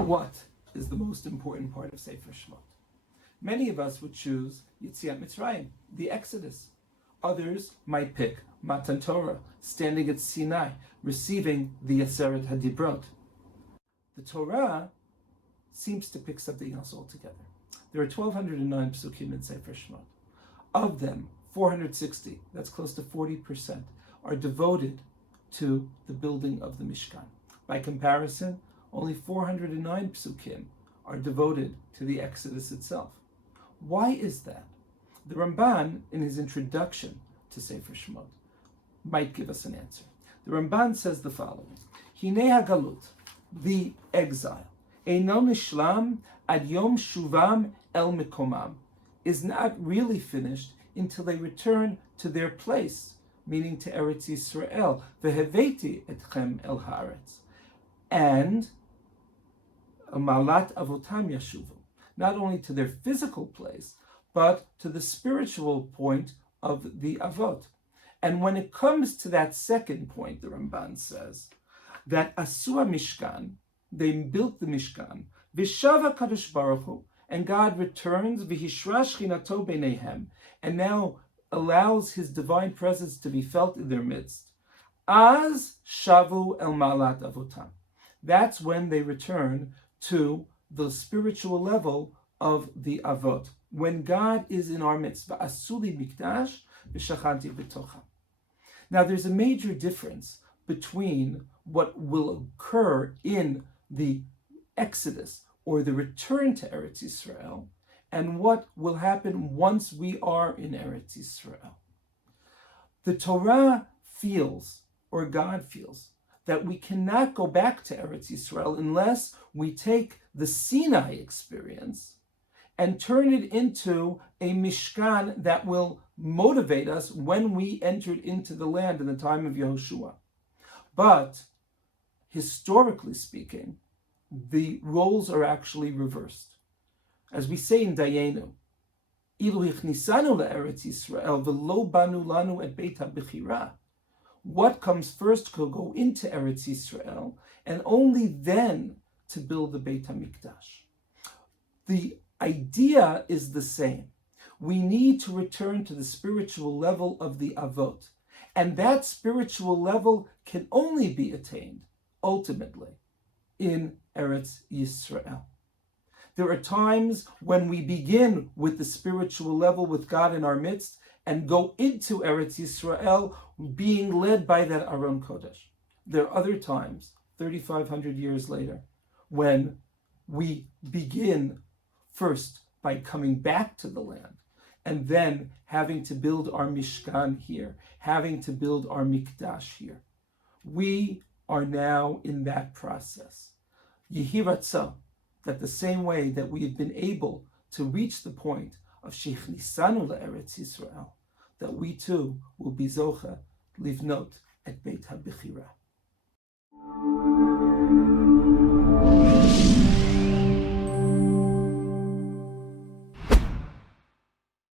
what is the most important part of Sefer Shemot? Many of us would choose Yetziat Mitzrayim, the Exodus. Others might pick Matan Torah, standing at Sinai, receiving the Aseret HaDibrot. The Torah seems to pick something else altogether. There are 1,209 psukim in Sefer Shemot. Of them, 460, that's close to 40%, are devoted to the building of the Mishkan. By comparison, only 409 psukim are devoted to the Exodus itself. Why is that? The Ramban, in his introduction to Sefer Shemot, might give us an answer. The Ramban says the following: Hinei hagalut, the exile, eino nishlam ad yom shuvam el mikomam, is not really finished until they return to their place, meaning to Eretz Yisrael, veheveti etchem el haaretz, and malat avotam yashuvu, not only to their physical place, but to the spiritual point of the avot. And when it comes to that second point, the Ramban says that Asua Mishkan, they built the Mishkan, Vishava Kadosh Baruch Hu, and God returns, Vihishra Shchinato Beinehem, and now allows His divine presence to be felt in their midst. Az Shavu El Malat Avotam. That's when they return to the spiritual level of the Avot. When God is in our midst. Va'asuli Mikdash v'shachanti b'tocham. Now there's a major difference between what will occur in the Exodus or the return to Eretz Yisrael and what will happen once we are in Eretz Yisrael. The Torah feels, or God feels, that we cannot go back to Eretz Yisrael unless we take the Sinai experience and turn it into a Mishkan that will motivate us when we entered into the land in the time of Yehoshua. But historically speaking, the roles are actually reversed. As we say in Dayenu, Ilu hichnisanu la'eretz Yisrael v'lo banu lanu et beit ha'bechira. What comes first could go into Eretz Yisrael, and only then to build the Beit HaMikdash. The idea is the same. We need to return to the spiritual level of the Avot. And that spiritual level can only be attained, ultimately, in Eretz Yisrael. There are times when we begin with the spiritual level with God in our midst and go into Eretz Yisrael being led by that Aron Kodesh. There are other times, 3,500 years later, when we begin first by coming back to the land and then having to build our Mishkan here, having to build our Mikdash here. We are now in that process. Yehi Ratzah, that the same way that we have been able to reach the point of Sheichnisanu la'eretz Yisrael, that we too will be Zocha Livnot et Beit HaBechira.